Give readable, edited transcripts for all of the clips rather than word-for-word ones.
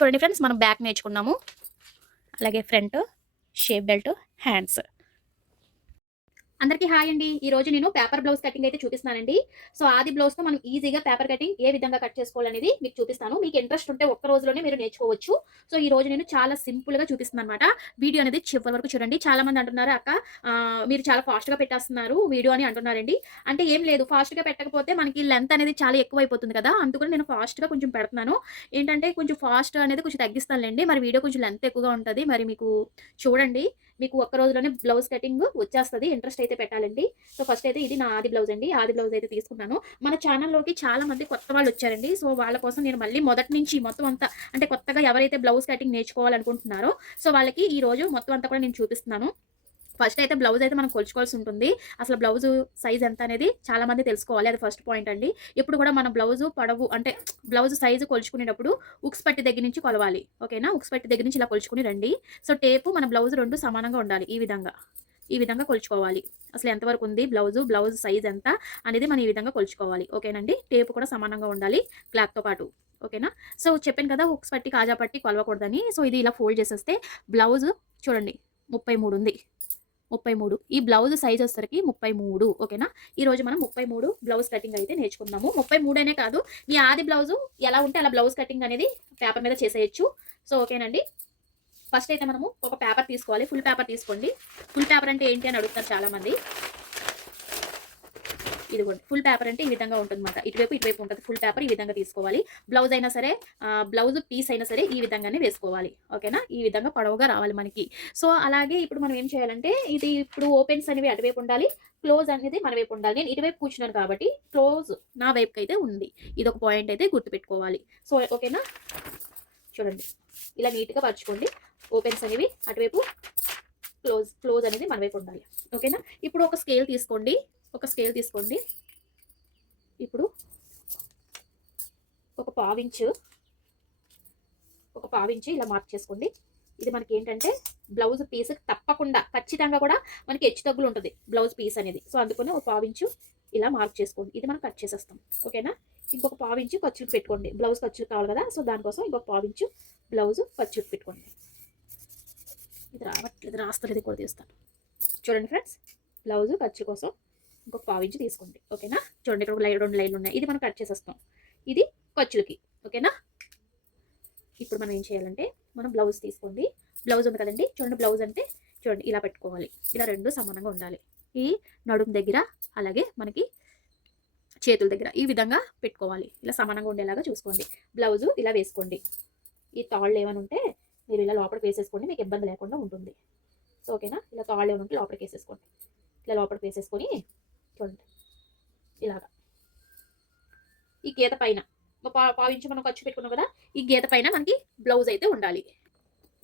చూడండి ఫ్రెండ్స్, మనం బ్యాక్ నేర్చుకున్నాము, అలాగే ఫ్రంట్, షేప్ బెల్ట్, హ్యాండ్స్. అందరికీ హాయ్ అండి. ఈ రోజు నేను పేపర్ బ్లౌజ్ కటింగ్ అయితే చూపిస్తున్నానండి. సో ఆది బ్లౌజ్తో మనం ఈజీగా పేపర్ కటింగ్ ఏ విధంగా కట్ చేసుకోవాలనేది మీకు చూపిస్తాను. మీకు ఇంట్రెస్ట్ ఉంటే ఒక్క రోజులోనే మీరు నేర్చుకోవచ్చు. సో ఈ రోజు నేను చాలా సింపుల్గా చూపిస్తున్నాను అనమాట. వీడియో అనేది చివరి వరకు చూడండి. చాలా మంది అంటున్నారు, అక్క మీరు చాలా ఫాస్ట్గా పెట్టేస్తున్నారు వీడియో అని అంటున్నారండి. అంటే ఏం లేదు, ఫాస్ట్గా పెట్టకపోతే మనకి లెంత్ అనేది చాలా ఎక్కువ అయిపోతుంది కదా, అందుకని నేను ఫాస్ట్గా కొంచెం పెడుతున్నాను. ఏంటంటే కొంచెం ఫాస్ట్ అనేది కొంచెం తగ్గిస్తానులేండి. మరి వీడియో కొంచెం లెంత్ ఎక్కువగా ఉంటుంది. మరి మీకు చూడండి, మీకు ఒక్క రోజులోనే బ్లౌజ్ కటింగ్ వచ్చేస్తది. ఇంట్రెస్ట్ అయితే పెట్టాలండి. సో ఫస్ట్ అయితే ఇది నా ఆది బ్లౌజ్ అండి. ఆది బ్లౌజ్ అయితే తీసుకున్నాను. మన ఛానల్‌లోకి చాలా మంది కొత్త వాళ్ళు వచ్చారండి. సో వాళ్ళ కోసం నేను మళ్ళీ మొదటి నుంచి మొత్తం అంతా, అంటే కొత్తగా ఎవరైతే బ్లౌజ్ కటింగ్ నేర్చుకోవాలనుకుంటున్నారో సో వాళ్ళకి ఈ రోజు మొత్తం అంతా కూడా నేను చూపిస్తున్నాను. ఫస్ట్ అయితే బ్లౌజ్ అయితే మనం కొలుచుకోవాల్సి ఉంటుంది. అసలు బ్లౌజ్ సైజ్ ఎంత అనేది చాలా మంది తెలుసుకోవాలి. అది ఫస్ట్ పాయింట్ అండి. ఇప్పుడు కూడా మన బ్లౌజ్ పొడవు, అంటే బ్లౌజ్ సైజు కొలుచుకునేటప్పుడు ఉక్స్ పట్టి దగ్గర నుంచి కొలవాలి. ఓకేనా? ఉక్స్ పట్టి దగ్గర నుంచి ఇలా కొలుచుకుని రండి. సో టేపు మన బ్లౌజ్ 2 సమానంగా ఉండాలి. ఈ విధంగా కొలుచుకోవాలి. అసలు ఎంతవరకు ఉంది బ్లౌజ్ సైజ్ ఎంత అనేది మనం ఈ విధంగా కొలుచుకోవాలి. ఓకేనండి? టేపు కూడా సమానంగా ఉండాలి క్లాత్‌తో పాటు. ఓకేనా? సో చెప్పాను కదా, ఉక్స్ పట్టి, కాజా పట్టి కొలవకూడదని. సో ఇది ఇలా ఫోల్డ్ చేసేస్తే బ్లౌజ్ చూడండి 33 ఉంది. 33 ఈ బ్లౌజ్ సైజ్ వచ్చేసరికి 33. ఓకేనా? ఈరోజు మనం 33 బ్లౌజ్ కటింగ్ అయితే నేర్చుకుందాము. 33 అనే కాదు, మీ ఆది బ్లౌజు ఎలా ఉంటే అలా బ్లౌజ్ కటింగ్ అనేది పేపర్ మీద చేసేయచ్చు. సో ఓకేనండి. ఫస్ట్ అయితే మనము ఒక పేపర్ తీసుకోవాలి. ఫుల్ పేపర్ తీసుకోండి. ఫుల్ పేపర్ అంటే ఏంటి అని అడుగుతారు చాలామంది. ఇదిగోండి, ఫుల్ పేపర్ అంటే ఈ విధంగా ఉంటుందన్నమాట. ఇటువైపు ఉంటుంది ఫుల్ పేపర్. ఈ విధంగా తీసుకోవాలి. బ్లౌజ్ అయినా సరే, బ్లౌజ్ పీస్ అయినా సరే ఈ విధంగానే వేసుకోవాలి. ఓకేనా? ఈ విధంగా పొడవుగా రావాలి మనకి. సో అలాగే ఇప్పుడు మనం ఏం చేయాలంటే, ఇది ఇప్పుడు ఓపెన్స్ అనేవి అటువైపు ఉండాలి, క్లోజ్ అనేది మన వైపు ఉండాలి. నేను ఇటువైపు కూర్చున్నాను కాబట్టి క్లోజ్ నా వైపుకి అయితే ఉంది. ఇదొక పాయింట్ అయితే గుర్తుపెట్టుకోవాలి. సో ఓకేనా? చూడండి, ఇలా నీట్గా పరుచుకోండి. ఓపెన్స్ అనేవి అటువైపు, క్లోజ్ అనేది మన వైపు ఉండాలి. ఓకేనా? ఇప్పుడు ఒక స్కేల్ తీసుకోండి. ఇప్పుడు ఒక పావించు ఇలా మార్క్ చేసుకోండి. ఇది మనకి ఏంటంటే బ్లౌజ్ పీస్ తప్పకుండా ఖచ్చితంగా కూడా మనకి హెచ్చు తగ్గులు ఉంటుంది బ్లౌజ్ పీస్ అనేది. సో అందుకని ఒక పావించు ఇలా మార్క్ చేసుకోండి. ఇది మనం కట్ చేసేస్తాం. ఓకేనా? ఇంకొక పావించు ఖర్చులకు పెట్టుకోండి. బ్లౌజ్ ఖర్చులు కావాలి కదా, సో దానికోసం ఇంకొక పావించు బ్లౌజ్ ఖర్చులకు పెట్టుకోండి. ఇది రావట్లేదు, రాస్తలేదు, కూడా తీస్తాను. చూడండి ఫ్రెండ్స్, బ్లౌజ్ ఖర్చు కోసం ఇంకొక పావించి తీసుకోండి. ఓకేనా? చూడండి, ఇక్కడ ఒక 2 లైన్లు ఉన్నాయి. ఇది మనం కట్ చేసేస్తాం. ఇది ఖర్చులకి. ఓకేనా? ఇప్పుడు మనం ఏం చేయాలంటే, మనం బ్లౌజ్ తీసుకోండి. బ్లౌజ్ ఉంది కదండి, చూడండి బ్లౌజ్ అంటే చూడండి ఇలా పెట్టుకోవాలి. ఇలా 2 సమానంగా ఉండాలి. ఈ నడుము దగ్గర, అలాగే మనకి చేతుల దగ్గర ఈ విధంగా పెట్టుకోవాలి. ఇలా సమానంగా ఉండేలాగా చూసుకోండి. బ్లౌజు ఇలా వేసుకోండి. ఈ తాళ్ళు ఏమైనా ఉంటే మీరు ఇలా లోపలికి వేసేసుకోండి, మీకు ఇబ్బంది లేకుండా ఉంటుంది. సో ఓకేనా? ఇలా తాళ్ళు ఏమైనా ఉంటే లోపలికి వేసేసుకోండి. ఇలా లోపలికి వేసేసుకొని చూడండి, ఇలాగా ఈ గీత పైన పావించి మనం ఖర్చు పెట్టుకున్నాం కదా, ఈ గీత పైన మనకి బ్లౌజ్ అయితే ఉండాలి.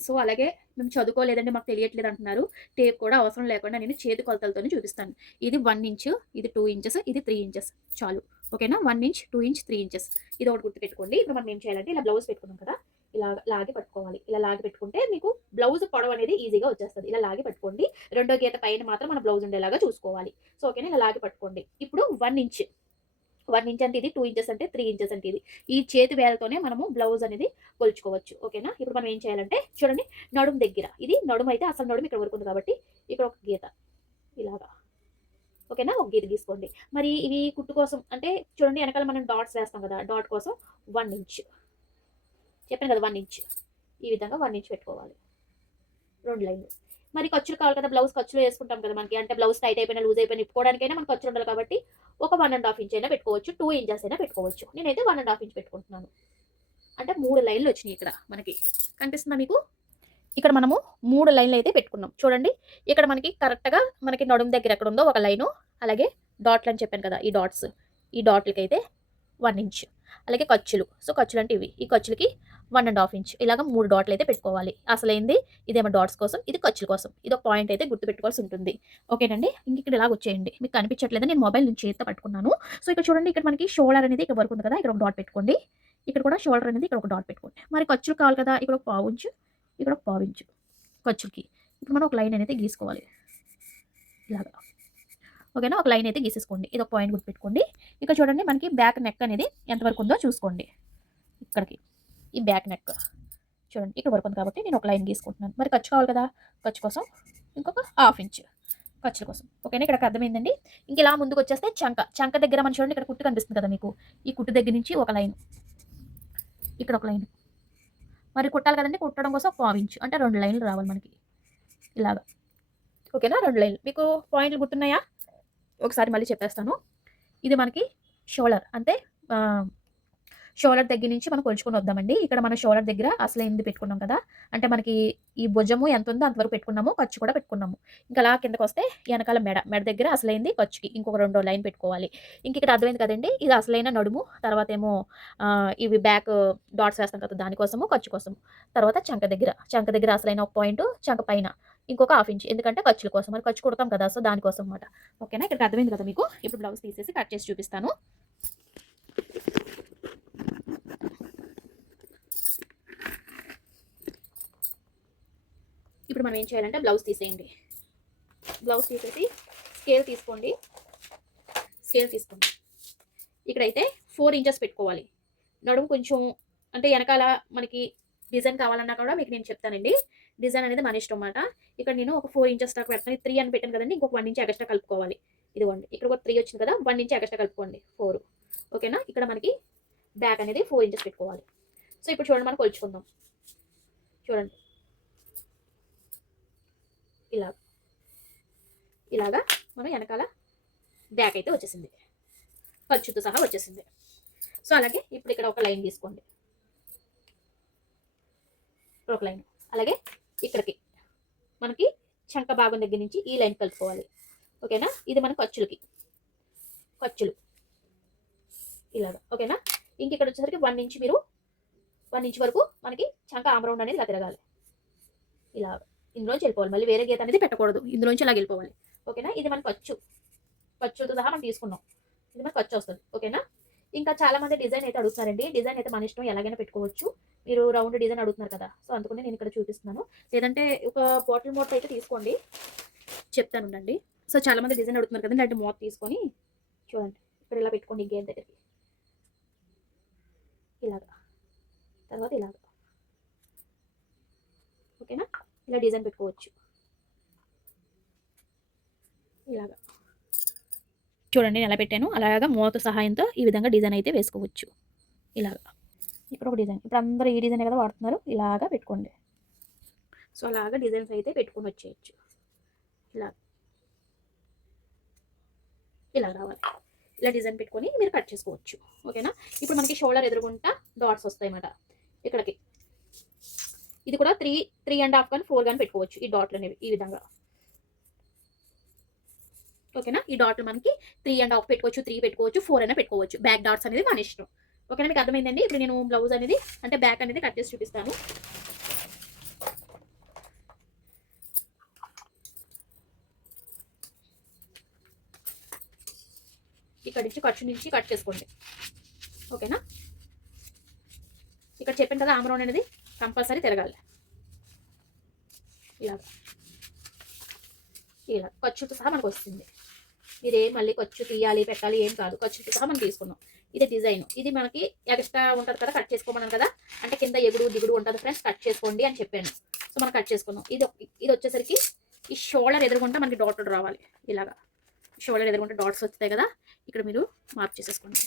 సో అలాగే మేము చదువుకోలేదండి, మాకు తెలియట్లేదు అంటున్నారు. టేప్ కూడా అవసరం లేకుండా నేను చేతి కొలతలతోనే చూపిస్తాను. ఇది 1 ఇంచ్, ఇది 2 ఇంచెస్, ఇది 3 ఇంచెస్ చాలు. ఓకేనా? 1 ఇంచ్, 2 ఇంచ్, 3 ఇంచెస్. ఇది ఒకటి గుర్తుపెట్టుకోండి. ఇప్పుడు మనం ఏం చేయాలంటే, ఇలా బ్లౌజ్ పెట్టుకున్నాం కదా, ఇలా లాగి పట్టుకోవాలి. ఇలా లాగి పెట్టుకుంటే మీకు బ్లౌజ్ పొడవు అనేది ఈజీగా వచ్చేస్తుంది. ఇలా లాగి పట్టుకోండి. రెండో గీత పైన మాత్రం మన బ్లౌజ్ ఉండేలాగా చూసుకోవాలి. సో ఓకేనా? ఇలా లాగి పట్టుకోండి. ఇప్పుడు 1 ఇంచ్ అంటే ఇది, 2 ఇంచెస్ అంటే 3 ఇంచెస్ అంటే ఇది. ఈ చేతి వేలతోనే మనము బ్లౌజ్ అనేది కొలుచుకోవచ్చు. ఓకేనా? ఇప్పుడు మనం ఏం చేయాలంటే, చూడండి నడుము దగ్గర, ఇది నడుము అయితే అసలు నడుము ఇక్కడ వరకు ఉంది కాబట్టి ఇక్కడ ఒక గీత ఇలాగా. ఓకేనా? ఒక గీత గీసుకోండి. మరి ఇవి కుట్టు కోసం అంటే చూడండి, వెనకాల మనం డాట్స్ వేస్తాం కదా, డాట్ కోసం 1 ఇంచ్ చెప్పాను కదా, 1 ఇంచ్ ఈ విధంగా 1 ఇంచ్ పెట్టుకోవాలి. 2 లైన్లు. మరి ఖర్చులు కావాలి కదా, బ్లౌజ్ ఖర్చులు వేసుకుంటాం కదా మనకి, అంటే బ్లౌజ్ టైట్ అయిపోయినా లూజ్ అయిపోయినా ఇప్పుకోవడానికైనా మనకు ఖర్చులు ఉండాలి కాబట్టి ఒక 1.5 ఇంచ్ అయినా పెట్టుకోవచ్చు, 2 ఇంచెస్ అయినా పెట్టుకోవచ్చు. నేనైతే 1.5 ఇంచ్ పెట్టుకుంటున్నాను. అంటే 3 లైన్లు వచ్చినాయి ఇక్కడ మనకి. కనిపిస్తుందా మీకు? ఇక్కడ మనము 3 లైన్లు అయితే పెట్టుకున్నాం. చూడండి, ఇక్కడ మనకి కరెక్ట్గా మనకి నడుము దగ్గర ఎక్కడ ఉందో ఒక లైను, అలాగే డాట్లు అని చెప్పాను కదా, ఈ డాట్స్, ఈ డాట్లకి అయితే 1 ఇంచ్. అలాగే ఖర్చులు, సో ఖర్చులు అంటే ఇవి, ఈ ఖర్చులకి 1.5 ఇంచ్. ఇలాగ 3 డాట్లు అయితే పెట్టుకోవాలి. అసలైంది ఇదేమో డాట్స్ కోసం, ఇది ఖర్చుల కోసం. ఇది ఒక పాయింట్ అయితే గుర్తుపెట్టుకోవాల్సి ఉంటుంది. ఓకేనండి? ఇంక ఇక్కడ ఇలాగ వచ్చేయండి. మీకు కనిపించట్లేదు, నేను మొబైల్ నుంచి చేతితో పట్టుకున్నాను. సో ఇక్కడ చూడండి, ఇక్కడ మనకి షోల్డర్ అనేది ఇక్కడ వరకు ఉంది కదా, ఇక్కడ ఒక డాట్ పెట్టుకోండి. ఇక్కడ కూడా షోల్డర్ అనేది ఇక్కడ ఒక డాట్ పెట్టుకోండి. మరి ఖర్చులు కావాలి కదా, ఇక్కడ ఒక పావు ఇంచు, ఇక్కడ ఒక పావు ఇంచు ఖర్చులకి. ఇప్పుడు మనం ఒక లైన్ అనేది గీసుకోవాలి ఇలాగా. ఓకేనా? ఒక లైన్ అయితే గీసేసుకోండి. ఇది ఒక పాయింట్ గుర్తుపెట్టుకోండి. ఇక్కడ చూడండి, మనకి బ్యాక్ నెక్ అనేది ఎంతవరకు ఉందో చూసుకోండి. ఇక్కడికి ఈ బ్యాక్ నెక్ చూడండి ఇక్కడ వరకు ఉంది కాబట్టి నేను ఒక లైన్ గీసుకుంటున్నాను. మరి ఖర్చు కావాలి కదా, ఖర్చు కోసం ఇంకొక హాఫ్ ఇంచ్ ఖర్చుల కోసం. ఓకేనా, ఇక్కడ అర్థమైందండి. ఇంక ఇలా ముందుకు వచ్చేస్తే చంక దగ్గర మనం చూడండి ఇక్కడ కుట్టు కనిపిస్తుంది కదా మీకు, ఈ కుట్టు దగ్గర నుంచి ఒక లైన్, ఇక్కడ ఒక లైన్, మరి కుట్టాలి కదండి, కుట్టడం కోసం ఒక పావు ఇంచు అంటే 2 లైన్లు రావాలి మనకి ఇలాగా. ఓకేనా, 2 లైన్లు. మీకు పాయింట్లు గుర్తున్నాయా? ఒకసారి మళ్ళీ చెప్పేస్తాను. ఇది మనకి షోల్డర్, అంటే షోల్డర్ దగ్గర నుంచి మనం కొలుచుకొని వద్దామండి. ఇక్కడ మన షోల్డర్ దగ్గర అసలు ఎనిమిది పెట్టుకున్నాం కదా, అంటే మనకి ఈ భుజము ఎంత ఉందో అంతవరకు పెట్టుకున్నాము, ఖర్చు కూడా పెట్టుకున్నాము. ఇంకా అలా కిందకు వస్తే వెనకాల మెడ దగ్గర అసలైంది ఖర్చుకి ఇంకొక 2 లైన్ పెట్టుకోవాలి. ఇంక ఇక్కడ అర్థమైంది కదండి, ఇది అసలైన నడుము, తర్వాత ఏమో ఇవి బ్యాక్ డాట్స్ వేస్తాం కదా దానికోసము, ఖర్చు కోసము. తర్వాత చంక దగ్గర అసలైన ఒక పాయింట్, చంక పైన ఇంకొక హాఫ్ ఇంచ్, ఎందుకంటే ఖర్చుల కోసం, మరి ఖర్చు కుడతాం కదా, సో దానికోసం అనమాట. ఓకేనా, ఇక్కడ అర్థమైంది కదా మీకు. ఇప్పుడు బ్లౌజ్ తీసేసి కట్ చేసి చూపిస్తాను. ఇప్పుడు మనం ఏం చేయాలంటే బ్లౌజ్ తీసేయండి. బ్లౌజ్ తీసేసి స్కేల్ తీసుకోండి. ఇక్కడైతే 4 ఇంచెస్ పెట్టుకోవాలి. నడుము కొంచెం అంటే వెనకాల మనకి డిజైన్ కావాలన్నా కూడా మీకు నేను చెప్తానండి. డిజైన్ అనేది మన ఇష్టం అన్నమాట. ఇక్కడ నేను ఒక 4 ఇంచెస్ దాకా పెడతాను. 3 అని పెట్టాను కదండి, ఇంకొక 1 ఇంచ్ ఎక్స్ట్రా కలుపుకోవాలి. ఇదిగోండి ఇక్కడ ఒక 3 వచ్చింది కదా, 1 ఇంచ్ ఎక్స్ట్రా కలుపుకోండి, 4. ఓకేనా, ఇక్కడ మనకి బ్యాక్ అనేది 4 ఇంచెస్ పెట్టుకోవాలి. సో ఇప్పుడు చూడండి, మనం కొలుచుకుందాం. చూడండి ఇలాగా మనం వెనకాల బ్యాక్ అయితే వచ్చేసింది, ఖర్చుతో సహా వచ్చేసింది. సో అలాగే ఇప్పుడు ఇక్కడ ఒక లైన్ తీసుకోండి, ఒక లైన్. అలాగే ఇక్కడికి మనకి చంక భాగం దగ్గర నుంచి ఈ లైన్ కలుపుకోవాలి. ఓకేనా, ఇది మన ఖర్చులు ఇలాగా. ఓకేనా, ఇంక ఇక్కడ వచ్చేసరికి 1 ఇంచ్, మీరు 1 ఇంచ్ వరకు మనకి చంక ఆమ్రౌండ్ అనేది ఇలా తిరగాలి. ఇలాగ ఇందులోంచి వెళ్ళిపోవాలి, మళ్ళీ వేరే గీత అనేది పెట్టకూడదు, ఇందులోంచి ఇలా వెళ్ళిపోవాలి. ఓకేనా, ఇది మన ఖర్చుతో సహా మనం తీసుకున్నాం, ఇది మన ఖర్చు వస్తుంది. ఓకేనా, ఇంకా చాలా మంది డిజైన్ అయితే అడుగుతున్నారండి. డిజైన్ అయితే మన ఇష్టం, ఎలాగైనా పెట్టుకోవచ్చు. మీరు రౌండ్ డిజైన్ అడుగుతున్నారు కదా, సో అందుకని నేను ఇక్కడ చూపిస్తున్నాను. లేదంటే ఒక బాటిల్ మూత అయితే తీసుకోండి, చెప్తాను ఉండండి. సో చాలా మంది డిజైన్ అడుగుతున్నారు కదండి, అంటే మూత తీసుకొని చూడండి ఇక్కడ ఇలా పెట్టుకోండి, గేట్ దగ్గరికి ఇలాగా, తర్వాత ఇలాగా. ఓకేనా, ఇలా డిజైన్ పెట్టుకోవచ్చు ఇలాగా. చూడండి నేను ఎలా పెట్టాను, అలాగా మూత సహాయంతో ఈ విధంగా డిజైన్ అయితే వేసుకోవచ్చు ఇలాగా. ఇక్కడ ఒక డిజైన్, ఇప్పుడు అందరూ ఈ డిజైన్ కదా వాడుతున్నారు, ఇలాగా పెట్టుకోండి. సో అలాగా డిజైన్స్ అయితే పెట్టుకొని వచ్చేయచ్చు. ఇలా రావాలి, ఇలా డిజైన్ పెట్టుకొని మీరు కట్ చేసుకోవచ్చు. ఓకేనా, ఇప్పుడు మనకి షోల్డర్ ఎదురుగుంటా డాట్స్ వస్తాయి అన్నమాట ఇక్కడికి. ఇది కూడా 3.5 కానీ 4 కానీ పెట్టుకోవచ్చు, ఈ డాట్లు అనేవి ఈ విధంగా. ఓకేనా, ఈ డాట్లు మనకి 3.5 పెట్టుకోవచ్చు, 3 పెట్టుకోవచ్చు, 4 అయినా పెట్టుకోవచ్చు. బ్యాక్ డాట్స్ అనేది మన ఇష్టం. ఓకేనా, మీకు అర్థమైందండి. ఇప్పుడు నేను బ్లౌజ్ అనేది అంటే బ్యాక్ అనేది కట్ చేసి చూపిస్తాను. ఇక్కడ నుంచి ఖర్చు నుంచి కట్ చేసుకోండి. ఓకేనా, ఇక్కడ చెప్పాను కదా, ఆమ్రౌండ్ అనేది కంపల్సరీ తిరగాలి. ఇలా ఖర్చుతో సహా మనకు వస్తుంది. మీరేం మళ్ళీ ఖర్చు తీయాలి పెట్టాలి ఏం కాదు, ఖర్చుతో సహా మనం తీసుకున్నాం. ఇది డిజైన్, ఇది మనకి ఎక్స్ట్రా ఉంటుంది కదా, కట్ చేసుకోమన్నాను కదా, అంటే కింద ఎగుడు దిగుడు ఉంటుంది ఫ్రెండ్స్, కట్ చేసుకోండి అని చెప్పాను. సో మనం కట్ చేసుకున్నాం. ఇది వచ్చేసరికి ఈ షోల్డర్ ఎదురుగుంటా మనకి డాట్లు రావాలి. ఇలాగా షోల్డర్ ఎదురుగుంటా డాట్స్ వస్తాయి కదా, ఇక్కడ మీరు మార్క్ చేసేసుకోండి,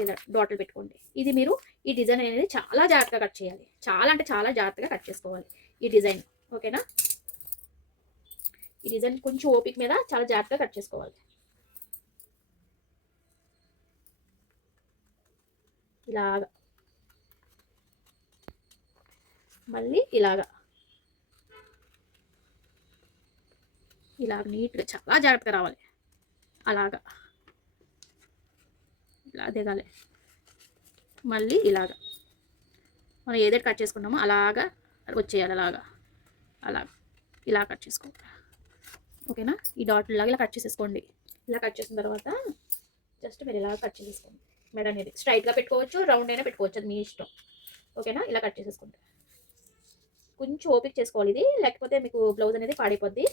ఇలా డాట్లు పెట్టుకోండి. ఇది మీరు ఈ డిజైన్ అనేది చాలా జాగ్రత్తగా కట్ చేయాలి, చాలా అంటే చాలా జాగ్రత్తగా కట్ చేసుకోవాలి ఈ డిజైన్. ఓకేనా, ఈ డిజైన్ కొంచెం ఓపిక మీద చాలా జాగ్రత్తగా కట్ చేసుకోవాలి. ఇలాగా మళ్ళీ ఇలాగా నీట్గా చాలా జాగ్రత్తగా రావాలి. అలాగా ఇలా దిగాలి. మళ్ళీ ఇలాగా మనం ఏదైతే కట్ చేసుకున్నామో అలాగా వచ్చేయాలి, ఇలా కట్ చేసుకోవాలి. ఓకేనా, ఈ డాట్ లాగా ఇలా కట్ చేసేసుకోండి. ఇలా కట్ చేసిన తర్వాత జస్ట్ మీరు ఇలా కట్ చేసేసుకోండి. మెడ అనేది స్ట్రైట్గా పెట్టుకోవచ్చు, రౌండ్ అయినా పెట్టుకోవచ్చు, అది మీ ఇష్టం. ఓకేనా, ఇలా కట్ చేసేసుకోండి. కొంచెం ఓపిక చేసుకోవాలి ఇది, లేకపోతే మీకు బ్లౌజ్ అనేది పాడైపోద్ది.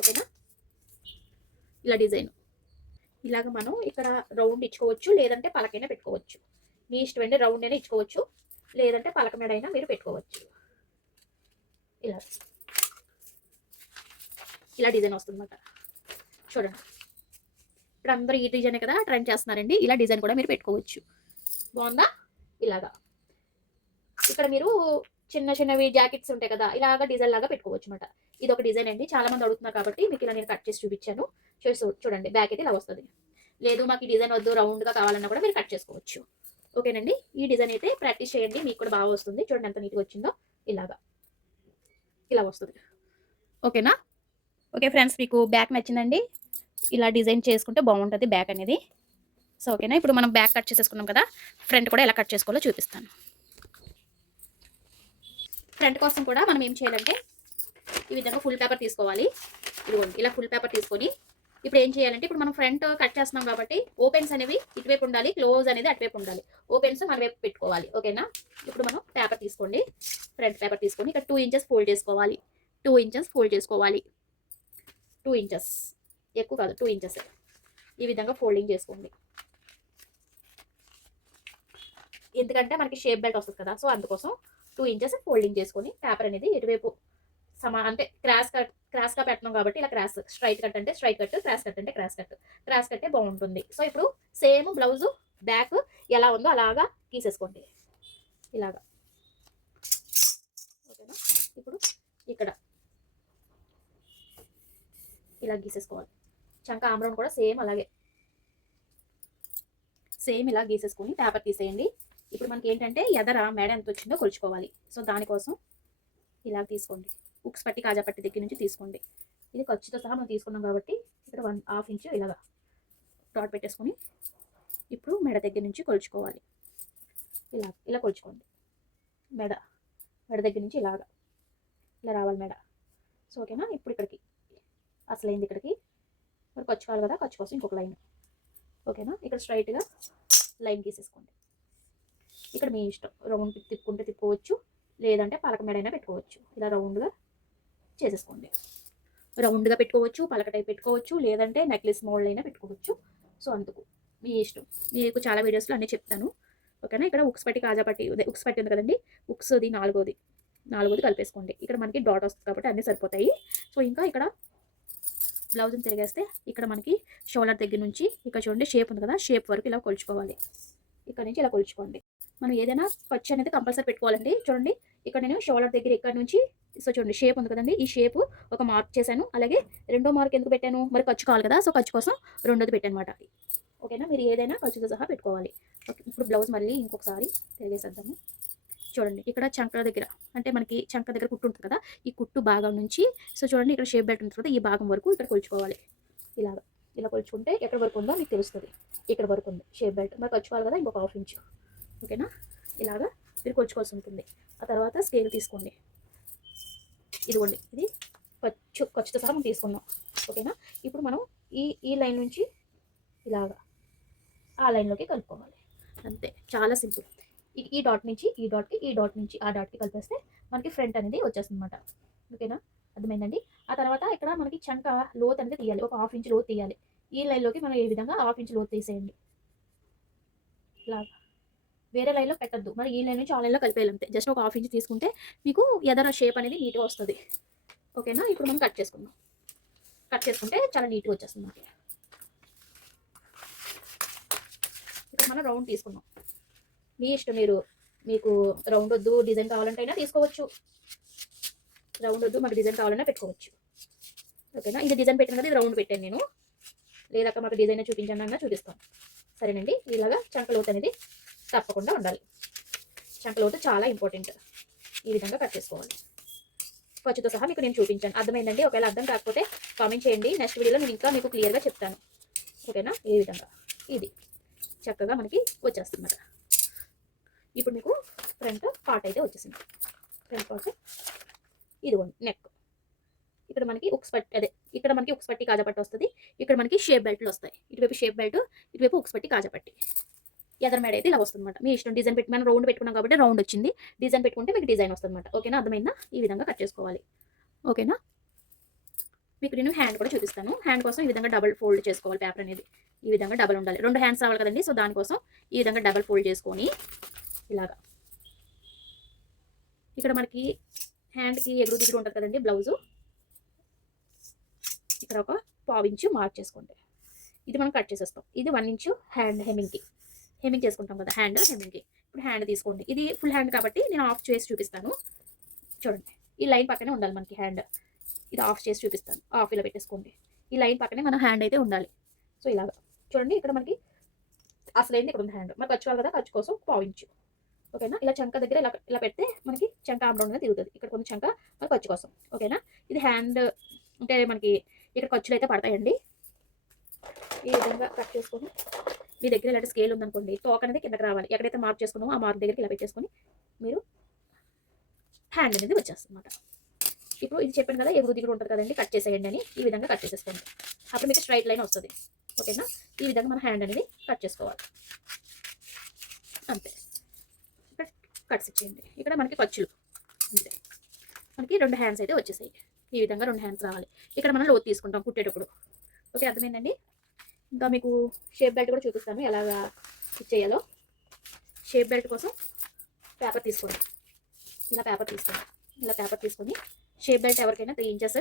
ఓకేనా, ఇలా డిజైన్ ఇలాగ మనం ఇక్కడ రౌండ్ ఇచ్చుకోవచ్చు, లేదంటే పలకైనా పెట్టుకోవచ్చు, మీ ఇష్టం అండి. రౌండ్ అయినా ఇచ్చుకోవచ్చు, లేదంటే పలక మీద అయినా మీరు పెట్టుకోవచ్చు. ఇలా ఇలా డిజైన్ వస్తుందన్నమాట. చూడండి, ఇప్పుడు అందరూ ఈ డిజైన్ కదా ట్రెండ్ చేస్తున్నారండి. ఇలా డిజైన్ కూడా మీరు పెట్టుకోవచ్చు. బాగుందా? ఇలాగా ఇక్కడ మీరు చిన్న చిన్నవి జాకెట్స్ ఉంటాయి కదా, ఇలాగా డిజైన్ లాగా పెట్టుకోవచ్చు అనమాట. ఇది ఒక డిజైన్ అండి, చాలా మంది అడుగుతున్నారు కాబట్టి మీకు ఇలా నేను కట్ చేసి చూపించాను. చూడండి, బ్యాక్ అయితే ఇలా వస్తుంది. లేదు మాకు ఈ డిజైన్ వద్దు, రౌండ్గా కావాలన్నా కూడా మీరు కట్ చేసుకోవచ్చు. ఓకేనండి, ఈ డిజైన్ అయితే ప్రాక్టీస్ చేయండి, మీకు కూడా బాగా వస్తుంది. చూడండి ఎంత నీట్గా వచ్చిందో. ఇలాగా ఇలా వస్తుంది. ఓకేనా? ఓకే ఫ్రెండ్స్, మీకు బ్యాక్ నచ్చిందండి? ఇలా డిజైన్ చేసుకుంటే బాగుంటుంది బ్యాక్ అనేది. సో ఓకేనా, ఇప్పుడు మనం బ్యాక్ కట్ చేసేసుకున్నాం కదా, ఫ్రంట్ కూడా ఎలా కట్ చేసుకోవాలో చూపిస్తాను. ఫ్రంట్ కోసం కూడా మనం ఏం చేయాలంటే ఈ విధంగా ఫుల్ పేపర్ తీసుకోవాలి. ఇదిగోండి, ఇలా ఫుల్ పేపర్ తీసుకొని ఇప్పుడు ఏం చేయాలంటే, ఇప్పుడు మనం ఫ్రంట్ కట్ చేస్తున్నాం కాబట్టి ఓపెన్స్ అనేవి ఇటువైపు ఉండాలి, క్లోజ్ అనేది అటువైపు ఉండాలి. ఓపెన్స్ మన వైపు పెట్టుకోవాలి. ఓకేనా? ఇప్పుడు మనం పేపర్ తీసుకోండి, ఫ్రంట్ పేపర్ తీసుకొని ఇక్కడ 2 ఇంచెస్ ఫోల్డ్ చేసుకోవాలి. 2 ఇంచెస్ ఫోల్డ్ చేసుకోవాలి. 2 ఇంచెస్, ఎక్కువ కాదు, 2 ఇంచెస్ ఈ విధంగా ఫోల్డింగ్ చేసుకోండి. ఎందుకంటే మనకి షేప్ బెల్ట్ వస్తుంది కదా, సో అందుకోసం 2 ఇంచెస్ ఫోల్డింగ్ చేసుకొని పేపర్ అనేది ఎటువైపు అంటే క్రాస్గా పెట్టడం కాబట్టి ఇలా క్రాస్, స్ట్రైట్ కట్ అంటే స్ట్రైట్ కట్, క్రాస్ కట్ అంటే క్రాస్ కట్టే బాగుంటుంది. సో ఇప్పుడు సేమ్ బ్లౌజ్ బ్యాక్ ఎలా ఉందో అలాగా గీసేసుకోండి. ఇలాగా ఓకేనా? ఇప్పుడు ఇక్కడ ఇలా గీసేసుకోవాలి. చంక ఆమ్రౌండ్ కూడా సేమ్ అలాగే సేమ్ ఇలా గీసేసుకొని పేపర్ తీసేయండి. ఇప్పుడు మనకి ఏంటంటే ఎదర మేడ ఎంత వచ్చిందో కొలుచుకోవాలి. సో దానికోసం ఇలా తీసుకోండి, ఉక్స్ పట్టి కాజా పట్టి దగ్గర నుంచి తీసుకోండి. ఇది ఖర్చుతో సహా మనం తీసుకున్నాం కాబట్టి ఇక్కడ 1/2 ఇంచు ఇలాగా డాట్ పెట్టేసుకొని ఇప్పుడు మెడ దగ్గర నుంచి కొలుచుకోవాలి. ఇలా కొలుచుకోండి. మెడ దగ్గర నుంచి ఇలా రావాలి మెడ. సో ఓకేనా? ఇప్పుడు ఇక్కడికి అసలైంది, ఇక్కడికి మరి ఖర్చు కావాలి కదా, ఖర్చు కోసం ఇంకొక లైన్. ఓకేనా? ఇక్కడ స్ట్రైట్గా లైన్ గీసేసుకోండి. ఇక్కడ మీ ఇష్టం, రౌండ్ తిప్పుకుంటే తిప్పుకోవచ్చు, లేదంటే పలక మెడ అయినా పెట్టుకోవచ్చు. ఇలా రౌండ్గా చేసేసుకోండి. రౌండ్గా పెట్టుకోవచ్చు, పలక టైప్ పెట్టుకోవచ్చు, లేదంటే నెక్లెస్ మోడల్ అయినా పెట్టుకోవచ్చు. సో అందుకు మీ ఇష్టం. మీకు చాలా వీడియోస్లో అన్నీ చెప్తాను. ఓకేనా? ఇక్కడ ఉక్స్ పట్టి కాజా పట్టి, ఉక్స్ పట్టి ఉంది కదండి, ఉక్స్ది నాలుగోది కలిపేసుకోండి. ఇక్కడ మనకి డాట్ వస్తుంది కాబట్టి అన్నీ సరిపోతాయి. సో ఇంకా ఇక్కడ బ్లౌజ్ని తిరిగేస్తే ఇక్కడ మనకి షోల్డర్ దగ్గర నుంచి ఇక్కడ చూడండి షేప్ ఉంది కదా, షేప్ వరకు ఇలా కొలుచుకోవాలి. ఇక్కడ నుంచి ఇలా కొలుచుకోండి. మనం ఏదైనా ఖర్చు అనేది కంపల్సరీ పెట్టుకోవాలండి. చూడండి, ఇక్కడ నేను షోల్డర్ దగ్గర ఇక్కడ నుంచి, సో చూడండి షేప్ ఉంది కదండి, ఈ షేప్ ఒక మార్క్ చేశాను. అలాగే రెండో మార్క్ ఎందుకు పెట్టాను, మరి ఖర్చు కావాలి కదా, సో ఖర్చు కోసం రెండోది పెట్టాను అనమాట. ఓకేనా? మీరు ఏదైనా ఖర్చుతో సహా పెట్టుకోవాలి. ఓకే, ఇప్పుడు బ్లౌజ్ మళ్ళీ ఇంకొకసారి తిరిగేసేద్దాము. చూడండి, ఇక్కడ చంక దగ్గర, అంటే మనకి చంక దగ్గర కుట్టు ఉంటుంది కదా, ఈ కుట్టు భాగం నుంచి, సో చూడండి ఇక్కడ షేప్ బెల్ట్ ఉంటుంది కదా, ఈ భాగం వరకు ఇక్కడ కొలుచుకోవాలి. ఇలా కొలుచుకుంటే ఎక్కడ వరకు ఉందో మీకు తెలుస్తుంది. ఇక్కడ వరకు ఉంది షేప్ బెల్ట్, మరి కొలుచుకోవాలి కదా, ఇంకొక 1/2 ఇంచు. ఓకేనా? ఇలాగా మీరు కొలుచుకోవాల్సి ఉంటుంది. ఆ తర్వాత స్కేల్ తీసుకోండి. ఇదిగోండి, ఇది ఖర్చుతో సహా మనం తీసుకున్నాం. ఓకేనా? ఇప్పుడు మనం ఈ లైన్ నుంచి ఇలాగా ఆ లైన్లోకి కలుపుకోవాలి. అంతే, చాలా సింపుల్. ఈ డాట్ నుంచి ఈ డాట్కి, ఈ డాట్ నుంచి ఆ డాట్కి కలిపేస్తే మనకి ఫ్రంట్ అనేది వచ్చేస్తుంది అనమాట. ఓకేనా? అర్థమైందండి? ఆ తర్వాత ఇక్కడ మనకి చంక లోత్ అనేది తీయాలి, ఒక 1/2 ఇంచు లోతు తీయాలి. ఈ లైన్లోకి మనం ఏ విధంగా 1/2 ఇంచు లోతు తీసేయండి. ఇలాగా వేరే లైన్లో పెట్టద్దు, మరి ఈ లైన్ నుంచి ఆ లైన్లో కలిపేయాలి. అంతే, జస్ట్ ఒక 1/2 ఇంచు తీసుకుంటే మీకు ఎదర షేప్ అనేది నీట్గా వస్తుంది. ఓకేనా? ఇప్పుడు మనం కట్ చేసుకుందాం. కట్ చేసుకుంటే చాలా నీట్గా వచ్చేస్తుంది మనకి. ఇక్కడ మనం రౌండ్ తీసుకున్నాం. మీ ఇష్టం, మీకు రౌండ్ వద్దు డిజైన్ కావాలంటే అయినా తీసుకోవచ్చు. రౌండ్ వద్దు మాకు డిజైన్ కావాలన్నా పెట్టుకోవచ్చు. ఓకేనా? ఇది డిజైన్ పెట్టాను కదా, ఇది రౌండ్ పెట్టాను నేను. లేదక్క మాకు డిజైన్ చూపించాను అన్నా చూపిస్తాను. సరేనండి? ఇలాగా చంకలోతు అనేది తప్పకుండా ఉండాలి. చంకలోతు చాలా ఇంపార్టెంట్. ఈ విధంగా కట్ చేసుకోవాలి. ఖర్చుతో సహా మీకు నేను చూపించాను. అర్థమైందండి? ఒకవేళ అర్థం కాకపోతే కామెంట్ చేయండి, నెక్స్ట్ వీడియోలో నేను ఇంకా మీకు క్లియర్గా చెప్తాను. ఓకేనా? ఈ విధంగా ఇది చక్కగా మనకి వచ్చేస్తుంది. ఇప్పుడు మీకు ఫ్రంట్ పార్ట్ అయితే వచ్చేసింది. ఫ్రంట్ పార్ట్ ఇదిగోండి, నెక్. ఇక్కడ మనకి ఉక్స్ పట్టి, అదే ఇక్కడ మనకి ఉక్స్ పట్టి కాజా పట్టి వస్తుంది. ఇక్కడ మనకి షేప్ బెల్ట్లు వస్తాయి. ఇటువైపు షేప్ బెల్ట్, ఇటువైపు ఉక్స్ పట్టి కాజా పట్టి. ఎదర మేడ అయితే ఇలా వస్తుంది అనమాట. మీ ఇష్టం. డిజైన్ పెట్టి మనం రౌండ్ పెట్టుకున్నాం కాబట్టి రౌండ్ వచ్చింది. డిజైన్ పెట్టుకుంటే మీకు డిజైన్ వస్తుంది అనమాట. ఓకేనా? అర్థమైందా? ఈ విధంగా కట్ చేసుకోవాలి. ఓకేనా? మీకు నేను హ్యాండ్ కూడా చూపిస్తాను. హ్యాండ్ కోసం ఈ విధంగా డబుల్ ఫోల్డ్ చేసుకోవాలి. పేపర్ అనేది ఈ విధంగా డబుల్ ఉండాలి. 2 హ్యాండ్స్ రావాలి కదండి, సో దానికోసం ఈ విధంగా డబుల్ ఫోల్డ్ చేసుకొని ఇలాగా ఇక్కడ మనకి హ్యాండ్కి ఎగురు దిగురు ఉంటుంది కదండి బ్లౌజు, ఇక్కడ ఒక 1/2 ఇంచు మార్క్ చేసుకోండి. ఇది మనం కట్ చేసేస్తాం. ఇది 1 ఇంచు హ్యాండ్ హెమ్మింగ్ చేసుకుంటాం కదా, హ్యాండ్ హెమ్మింగ్కి. ఇప్పుడు హ్యాండ్ తీసుకోండి. ఇది ఫుల్ హ్యాండ్ కాబట్టి నేను ఆఫ్ చేసి చూపిస్తాను. చూడండి, ఈ లైన్ పక్కనే ఉండాలి మనకి హ్యాండ్. ఇది ఆఫ్ చేసి చూపిస్తాను. ఆఫ్ ఇలా పెట్టేసుకోండి. ఈ లైన్ పక్కనే మన హ్యాండ్ అయితే ఉండాలి. సో ఇలాగా చూడండి, ఇక్కడ మనకి అసలైంది ఇక్కడ ఉంది హ్యాండ్. మనకు ఖర్చు కదా, ఖర్చు కోసం 1/2 ఇంచు. ఓకేనా, ఇలా చంక దగ్గర ఇలా ఇలా పెడితే మనకి చంక ఆమ్రౌండ్గా తిరుగుతుంది. ఇక్కడ కొంచెం చంక మన ఖర్చు కోసం. ఓకేనా, ఇది హ్యాండ్ అంటే మనకి ఇక్కడ ఖర్చులు అయితే పడతాయండి. ఈ విధంగా కట్ చేసుకొని మీ దగ్గర ఇలాంటి స్కేల్ ఉందనుకోండి, తోక అనేది కిందకి రావాలి. ఎక్కడైతే మార్క్ చేసుకున్నామో ఆ మార్క్ దగ్గరికి ఇలా పెట్టేసుకొని మీరు హ్యాండ్ అనేది వచ్చేస్తుంది అనమాట. ఇప్పుడు ఇది చెప్పాను కదా, ఎగురు దిగుడు ఉంటుంది కదండి, కట్ చేసేయండి అని. ఈ విధంగా కట్ చేసేసుకోండి. అప్పుడు మీకు స్ట్రైట్ లైన్ వస్తుంది. ఓకేనా, ఈ విధంగా మన హ్యాండ్ అనేది కట్ చేసుకోవాలి. అంతే, ఇక్కడ కట్స్ ఇచ్చేయండి. ఇక్కడ మనకి ఖర్చులు అంతే. మనకి 2 హ్యాండ్స్ అయితే వచ్చేసాయి. ఈ విధంగా 2 హ్యాండ్స్ రావాలి. ఇక్కడ మనం లోతు తీసుకుంటాం కుట్టేటప్పుడు. ఓకే, అర్థమైందండి. ఇంకా మీకు షేప్ బెల్ట్ కూడా చూపిస్తాను ఎలాగా ఇచ్చేయాలో. షేప్ బెల్ట్ కోసం పేపర్ తీసుకోండి. ఇలా పేపర్ తీసుకొని షేప్ బెల్ట్ ఎవరికైనా 3 ఇంచెస్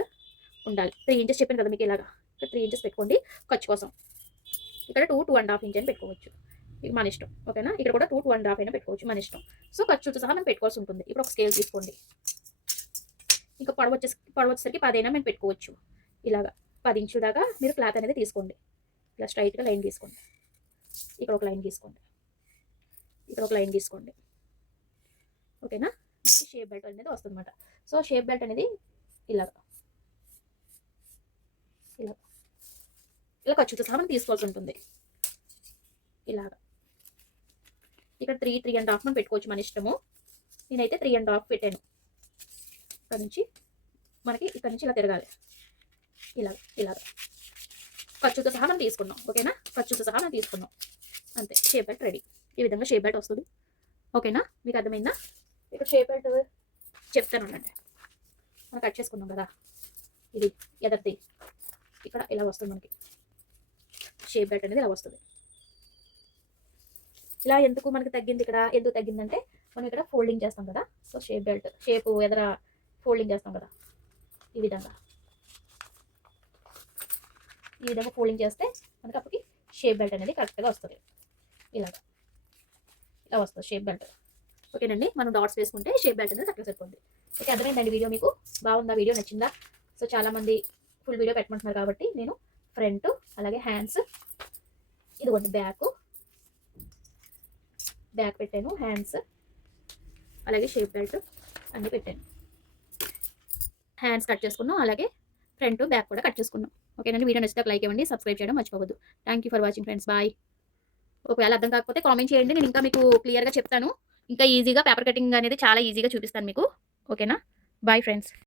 ఉండాలి. 3 ఇంచెస్ చెప్పాను కదా మీకు, ఇలాగా ఇక్కడ 3 ఇంచెస్ పెట్టుకోండి ఖర్చు కోసం. ఇక్కడ 2-2.5 ఇంచ్ అని పెట్టుకోవచ్చు, ఇది మన ఇష్టం. ఓకేనా, ఇక్కడ కూడా 2-2.5 అయినా పెట్టుకోవచ్చు, మన ఇష్టం. సో ఖర్చుతో సహా మనం పెట్టుకోవాల్సి ఉంటుంది. ఇప్పుడు ఒక స్కేల్ తీసుకోండి. ఇంకా పొడవు వచ్చేసరికి 10 అయినా మేము పెట్టుకోవచ్చు. ఇలాగా 10 ఇంచుల దాకా మీరు క్లాత్ అనేది తీసుకోండి. ఇలా స్ట్రైట్గా లైన్ తీసుకోండి. ఇక్కడ ఒక లైన్ తీసుకోండి. ఓకేనా, షేప్ బెల్ట్ అనేది వస్తుంది అనమాట. సో షేప్ బెల్ట్ అనేది ఇలా ఖర్చుతో సహా మనం తీసుకోవాల్సి ఉంటుంది. ఇలాగా ఇక్కడ 3-3.5 మనం పెట్టుకోవచ్చు, మన ఇష్టము. నేనైతే 3.5 పెట్టాను. ఇక్కడ నుంచి ఇలా తిరగాలి. ఇలాగ ఖర్చుతో సహా మనం తీసుకున్నాం. ఓకేనా, ఖర్చుతో సహా మనం తీసుకున్నాం. అంతే, షేప్ బెల్ట్ రెడీ. ఈ విధంగా షేప్ బెల్ట్ వస్తుంది. ఓకేనా, మీకు అర్థమైందా? ఇక్కడ షేప్ బెల్ట్ చెప్తాను ఉండండి. మనం కట్ చేసుకున్నాం కదా, ఇది ఎదర్ది ఇక్కడ ఇలా వస్తుంది మనకి. షేప్ బెల్ట్ అనేది ఇలా వస్తుంది. ఇలా ఎందుకు మనకి తగ్గింది, ఇక్కడ ఎందుకు తగ్గిందంటే మనం ఇక్కడ ఫోల్డింగ్ చేస్తాం కదా. సో షేప్ బెల్ట్ షేప్ ఎదర ఫోల్డింగ్ చేస్తాం కదా, ఈ విధంగా ఫోల్డింగ్ చేస్తే మనకి అప్పటికి షేప్ బెల్ట్ అనేది కరెక్ట్గా వస్తుంది. ఇలా వస్తుంది షేప్ బెల్ట్. ఓకేనండి, మనం డాట్స్ వేసుకుంటే షేప్ బెల్ట్ అనేది కరెక్ట్గా సరిపోతుంది. ఓకే, అర్థమైందండి వీడియో మీకు? బాగుందా? వీడియో నచ్చిందా? సో చాలామంది ఫుల్ వీడియో పెట్టమంటున్నారు కాబట్టి నేను ఫ్రంట్, అలాగే హ్యాండ్స్, ఇదిగోండి బ్యాక్ పెట్టాను, హ్యాండ్స్ అలాగే షేప్ బెల్ట్ అన్నీ పెట్టాను. హ్యాండ్స్ కట్ చేసుకున్నాం, అలాగే ఫ్రంట్ బ్యాక్ కూడా కట్ చేసుకున్నాం. ఓకేనండి, వీడియో నచ్చితే లైక్ ఇవ్వండి, సబ్స్క్రైబ్ చేయడం మర్చిపోవద్దు. Thank you for watching friends, bye. ఒకవేళ అర్థం కాకపోతే కామెంట్ చేయండి, నేను ఇంకా మీకు క్లియర్గా చెప్తాను. ఇంకా ఈజీగా పేపర్ కటింగ్ అనేది చాలా ఈజీగా చూపిస్తాను మీకు. ఓకేనా, బాయ్ ఫ్రెండ్స్.